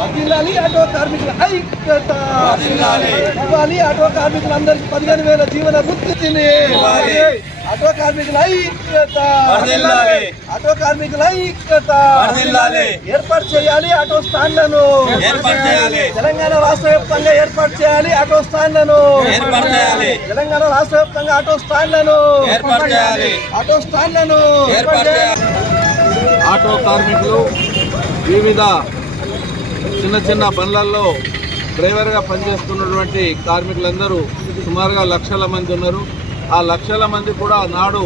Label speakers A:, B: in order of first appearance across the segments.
A: వర్ధిల్లాలి ఆటో కార్మికుల ఐక్యత. ఇవ్వాలి ఆటో కార్మికులందరికీ పదిహేను వేల జీవన వృత్తిని. ఆటో కార్మికుల ఐక్యత. ఆటో కార్మికుల ఐక్యత. ఏర్పాటు చేయాలి ఆటో స్టాండ్లను. తెలంగాణ రాష్ట్ర వ్యాప్తంగా ఏర్పాటు చేయాలి ఆటో స్టాండ్లను. తెలంగాణ రాష్ట్ర వ్యాప్తంగా ఆటో స్టాండ్లను. ఆటో స్టాండ్లను.
B: ఆటో కార్మికులు వివిధ చిన్న చిన్న బండ్లల్లో డ్రైవర్గా పనిచేస్తున్నటువంటి కార్మికులందరూ సుమారుగా లక్షల మంది ఉన్నారు. ఆ లక్షల మంది కూడా నాడు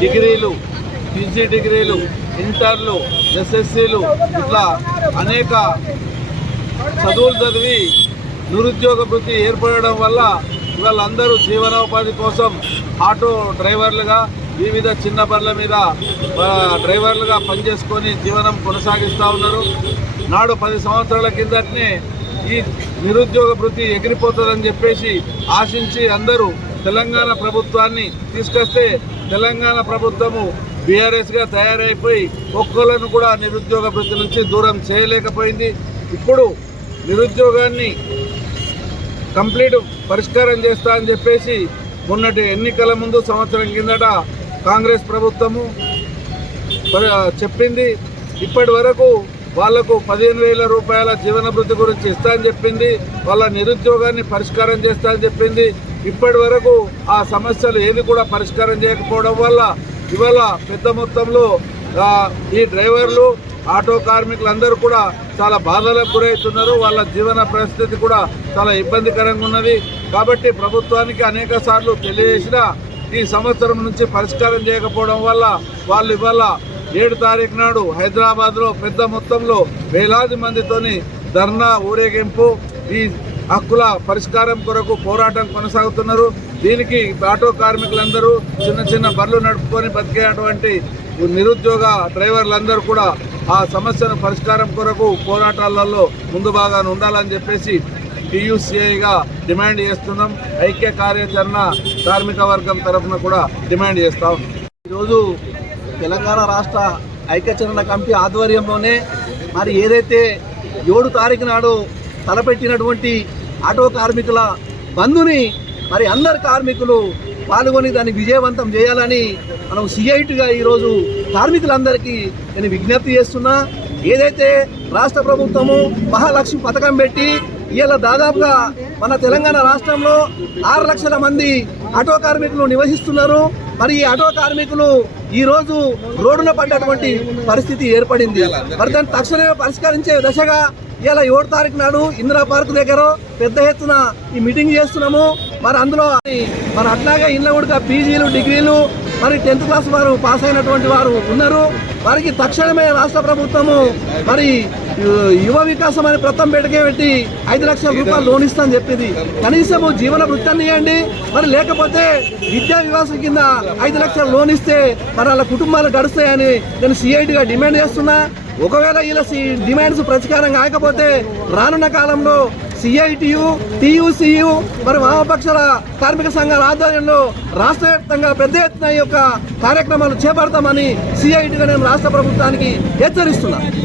B: డిగ్రీలు పీజీ డిగ్రీలు ఇంటర్లు ఎస్ఎస్సీలు ఇట్లా అనేక చదువులు చదివి నిరుద్యోగ వృత్తి ఏర్పడడం వల్ల వాళ్ళందరూ జీవనోపాధి కోసం ఆటో డ్రైవర్లుగా వివిధ చిన్న బండ్ల మీద డ్రైవర్లుగా పనిచేసుకొని జీవనం కొనసాగిస్తూ ఉన్నారు. నాడు పది సంవత్సరాల కిందటనే ఈ నిరుద్యోగ వృత్తి ఎగిరిపోతుందని చెప్పేసి ఆశించి అందరూ తెలంగాణ ప్రభుత్వాన్ని తీసుకొస్తే తెలంగాణ ప్రభుత్వము బీఆర్ఎస్గా తయారైపోయి ఒక్కళ్ళను కూడా నిరుద్యోగ వృత్తి నుంచి దూరం చేయలేకపోయింది. ఇప్పుడు నిరుద్యోగాన్ని కంప్లీట్ పరిష్కారం చేస్తా అని చెప్పేసి మొన్నటి ఎన్నికల ముందు సంవత్సరం కిందట కాంగ్రెస్ ప్రభుత్వము చెప్పింది. ఇప్పటి వరకు వాళ్ళకు పదిహేను వేల రూపాయల జీవనభృతి గురించి ఇస్తా అని చెప్పింది. వాళ్ళ నిరుద్యోగాన్ని పరిష్కారం చేస్తా అని చెప్పింది. ఇప్పటి వరకు ఆ సమస్యలు ఏది కూడా పరిష్కారం చేయకపోవడం వల్ల ఇవాళ పెద్ద మొత్తంలో ఈ డ్రైవర్లు ఆటో కార్మికులందరూ కూడా చాలా బాధలకు గురవుతున్నారు. వాళ్ళ జీవన పరిస్థితి కూడా చాలా ఇబ్బందికరంగా ఉన్నది. కాబట్టి ప్రభుత్వానికి అనేక సార్లు తెలియజేసినా ఈ సంవత్సరం నుంచి పరిష్కారం చేయకపోవడం వల్ల వాళ్ళు ఇవాళ ఏడు తారీఖు నాడు హైదరాబాద్లో పెద్ద మొత్తంలో వేలాది మందితోని ధర్నా ఊరేగింపు ఈ హక్కుల పరిష్కారం కొరకు పోరాటం కొనసాగుతున్నారు. దీనికి ఆటో కార్మికులందరూ చిన్న చిన్న బండ్లు నడుపుకొని బతికేటువంటి నిరుద్యోగ డ్రైవర్లందరూ కూడా ఆ సమస్యను పరిష్కారం కొరకు పోరాటాలలో ముందు భాగాన్ని ఉండాలని చెప్పేసి టీయూసీఐగా డిమాండ్ చేస్తున్నాం. ఐక్య కార్యాచరణ కార్మిక వర్గం తరఫున కూడా డిమాండ్ చేస్తా ఉన్నాం.
A: ఈరోజు తెలంగాణ రాష్ట్ర ఐక్యచరణ కమిటీ ఆధ్వర్యంలోనే మరి ఏదైతే ఏడు తారీఖు నాడు తలపెట్టినటువంటి ఆటో కార్మికుల బంధుని మరి అందరు కార్మికులు పాల్గొని దాన్ని విజయవంతం చేయాలని మనం సిఐటిగా ఈరోజు కార్మికులందరికీ నేను విజ్ఞప్తి చేస్తున్నా. ఏదైతే రాష్ట్ర ప్రభుత్వము మహాలక్ష్మి పథకం పెట్టి ఇలా దాదాపుగా మన తెలంగాణ రాష్ట్రంలో ఆరు లక్షల మంది ఆటో కార్మికులు నివసిస్తున్నారు. మరి ఈ ఆటో కార్మికులు ఈ రోజు రోడ్డున పడ్డటువంటి పరిస్థితి ఏర్పడింది. మరి దాన్ని తక్షణమే పరిష్కరించే దశగా ఇలా ఏడు తారీఖు నాడు ఇందిరా పార్క్ దగ్గర పెద్ద ఎత్తున ఈ మీటింగ్ చేస్తున్నాము. మరి అందులో మరి అట్లాగే ఇళ్ళ కూడా పీజీలు డిగ్రీలు మరి టెన్త్ క్లాస్ వారు పాస్ అయినటువంటి వారు ఉన్నారు. వారికి తక్షణమే రాష్ట్ర ప్రభుత్వము మరి యువ వికాసం అనే ప్రతం పెట్టకే పెట్టి ఐదు లక్షల రూపాయలు లోన్ ఇస్తా అని చెప్పింది. కనీసము జీవన వృత్తాన్ని ఇవ్వండి. మరి లేకపోతే విద్యా వివాసం కింద ఐదు లక్షల లోన్ ఇస్తే మరి వాళ్ళ కుటుంబాలు గడుస్తాయని నేను సిఐటిగా డిమాండ్ చేస్తున్నా. ఒకవేళ ఇలా డిమాండ్స్ ప్రతికారం కాకపోతే రానున్న కాలంలో సిఐటియు టియుసియు మరి వామపక్షాల కార్మిక సంఘాల ఆధ్వర్యంలో రాష్ట్ర వ్యాప్తంగా పెద్ద ఎత్తున యొక్క కార్యక్రమాలు చేపడతామని సిఐటిగా నేను రాష్ట్ర ప్రభుత్వానికి హెచ్చరిస్తున్నాను